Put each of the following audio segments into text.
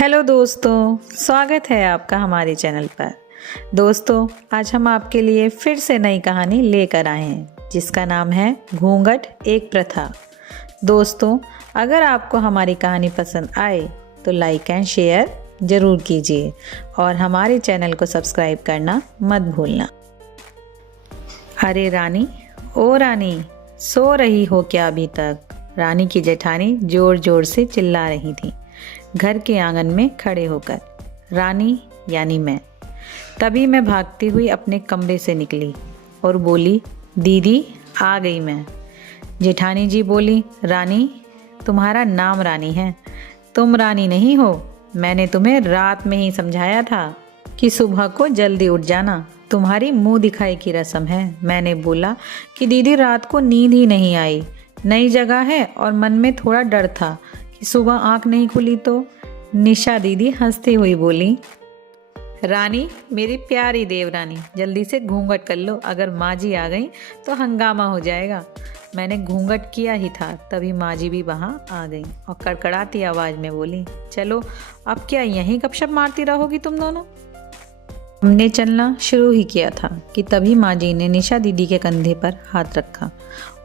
Hello दोस्तों, स्वागत है आपका हमारे चैनल पर। दोस्तों, आज हम आपके लिए फिर से नई कहानी लेकर आए हैं जिसका नाम है घूंघट एक प्रथा। दोस्तों, अगर आपको हमारी कहानी पसंद आए तो लाइक एंड शेयर ज़रूर कीजिए और हमारे चैनल को सब्सक्राइब करना मत भूलना। अरे रानी, ओ रानी, सो रही हो क्या अभी तक? रानी की जेठानी जोर जोर से चिल्ला रही थी घर के आंगन में खड़े होकर। रानी यानी मैं। तभी मैं भागती हुई अपने कमरे से निकली और बोली, दीदी आ गई मैं। जेठानी जी बोली, रानी तुम्हारा नाम रानी है, तुम रानी नहीं हो। मैंने तुम्हें रात में ही समझाया था कि सुबह को जल्दी उठ जाना, तुम्हारी मुंह दिखाई की रस्म है। मैंने बोला कि दीदी रात को नींद ही नहीं आई, नई जगह है और मन में थोड़ा डर था कि सुबह आंख नहीं खुली तो। निशा दीदी हंसती हुई बोली, रानी मेरी प्यारी देवरानी, जल्दी से घूंघट कर लो, अगर माँ जी आ गई तो हंगामा हो जाएगा। मैंने घूंघट किया ही था तभी माँ जी भी वहाँ आ गई और कड़कड़ाती आवाज़ में बोली, चलो अब क्या यहीं गपशप मारती रहोगी तुम दोनों? हमने चलना शुरू ही किया था कि तभी माँ जी ने निशा दीदी के कंधे पर हाथ रखा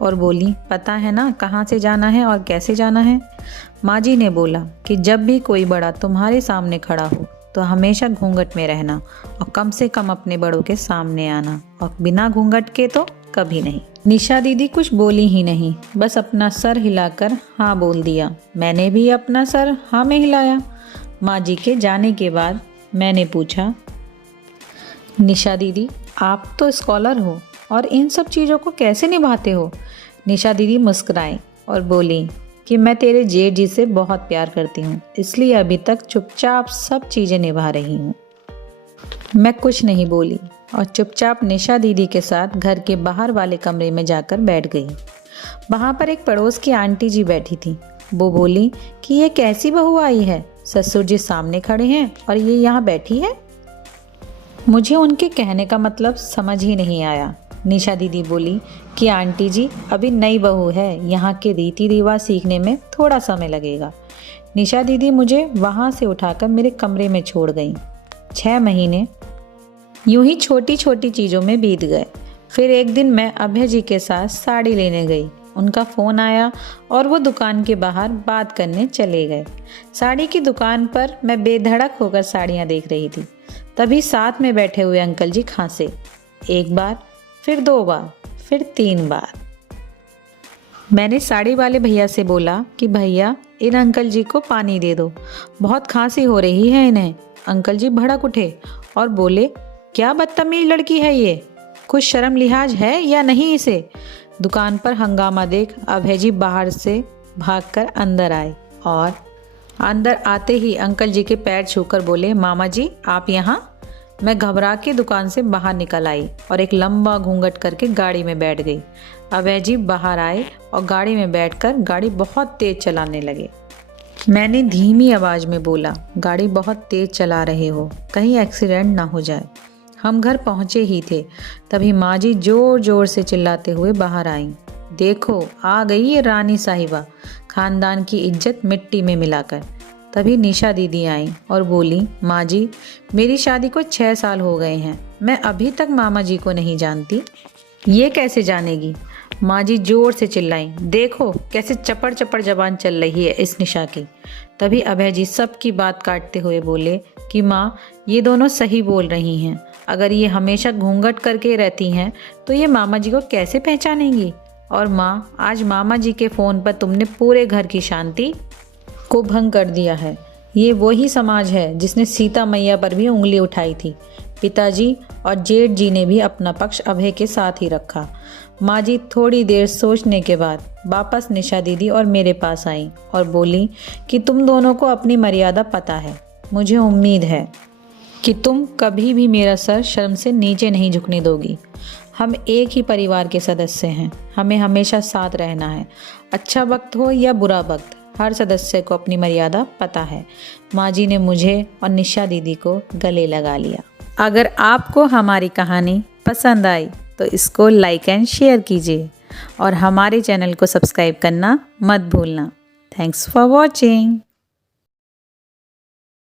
और बोली, पता है ना कहाँ से जाना है और कैसे जाना है? माँ जी ने बोला कि जब भी कोई बड़ा तुम्हारे सामने खड़ा हो तो हमेशा घूंघट में रहना और कम से कम अपने बड़ों के सामने आना, और बिना घूंघट के तो कभी नहीं। निशा दीदी कुछ बोली ही नहीं, बस अपना सर हिलाकर हाँ बोल दिया। मैंने भी अपना सर हाँ में हिलाया। माँ जी के जाने के बाद मैंने पूछा, निशा दीदी आप तो स्कॉलर हो और इन सब चीज़ों को कैसे निभाते हो? निशा दीदी मुस्कुराई और बोली कि मैं तेरे जेठ जी से बहुत प्यार करती हूँ, इसलिए अभी तक चुपचाप सब चीज़ें निभा रही हूँ। मैं कुछ नहीं बोली और चुपचाप निशा दीदी के साथ घर के बाहर वाले कमरे में जाकर बैठ गई। वहाँ पर एक पड़ोस की आंटी जी बैठी थी। वो बोली कि ये कैसी बहू आई है, ससुर जी सामने खड़े हैं और ये यहाँ बैठी है। मुझे उनके कहने का मतलब समझ ही नहीं आया। निशा दीदी बोली कि आंटी जी अभी नई बहू है, यहाँ के रीति रिवाज सीखने में थोड़ा समय लगेगा। निशा दीदी मुझे वहाँ से उठाकर मेरे कमरे में छोड़ गई। 6 महीने यूं ही छोटी छोटी चीज़ों में बीत गए। फिर एक दिन मैं अभय जी के साथ साड़ी लेने गई। उनका फ़ोन आया और वो दुकान के बाहर बात करने चले गए। साड़ी की दुकान पर मैं बेधड़क होकर साड़ियाँ देख रही थी। तभी साथ में बैठे हुए अंकल जी खांसे। 1 बार, फिर 2 बार, फिर 3 बार। मैंने साड़ी वाले भैया से बोला कि भैया इन अंकल जी को पानी दे दो, बहुत खांसी हो रही है इन्हें। अंकल जी भड़क उठे और बोले, क्या बदतमीज लड़की है ये, कुछ शर्म लिहाज है या नहीं इसे? दुकान पर हंगामा देख अभय जी बाहर से भागकर अंदर आए और अंदर आते ही अंकल जी के पैर छूकर बोले, मामा जी आप यहाँ? मैं घबरा के दुकान से बाहर निकल आई और एक लंबा घूंघट करके गाड़ी में बैठ गई। अभय जी बाहर आए और गाड़ी में बैठकर गाड़ी बहुत तेज चलाने लगे। मैंने धीमी आवाज़ में बोला, गाड़ी बहुत तेज चला रहे हो, कहीं एक्सीडेंट ना हो जाए। हम घर पहुँचे ही थे तभी माँ जी जोर जोर से चिल्लाते हुए बाहर आईं, देखो आ गई ये रानी साहिबा, खानदान की इज्जत मिट्टी में मिलाकर। तभी निशा दीदी आई और बोली, माँ जी मेरी शादी को 6 साल हो गए हैं, मैं अभी तक मामा जी को नहीं जानती। ये कैसे जानेगी? माँ जी जोर से चिल्लाई, देखो कैसे चपड़ चपड़ जबान चल रही है इस निशा की। तभी अभय जी सबकी बात काटते हुए बोले कि माँ ये दोनों सही बोल रही हैं, अगर ये हमेशा घूंघट करके रहती हैं तो ये मामा जी को कैसे पहचानेंगी? और माँ आज मामा जी के फ़ोन पर तुमने पूरे घर की शांति को भंग कर दिया है। ये वही समाज है जिसने सीता मैया पर भी उंगली उठाई थी। पिताजी और जेठ जी ने भी अपना पक्ष अभय के साथ ही रखा। माँ जी थोड़ी देर सोचने के बाद वापस निशा दीदी और मेरे पास आई और बोली कि तुम दोनों को अपनी मर्यादा पता है, मुझे उम्मीद है कि तुम कभी भी मेरा सर शर्म से नीचे नहीं झुकने दोगी। हम एक ही परिवार के सदस्य हैं, हमें हमेशा साथ रहना है, अच्छा वक्त हो या बुरा वक्त, हर सदस्य को अपनी मर्यादा पता है। माँ जी ने मुझे और निशा दीदी को गले लगा लिया। अगर आपको हमारी कहानी पसंद आई तो इसको लाइक एंड शेयर कीजिए और हमारे चैनल को सब्सक्राइब करना मत भूलना। Thanks for watching.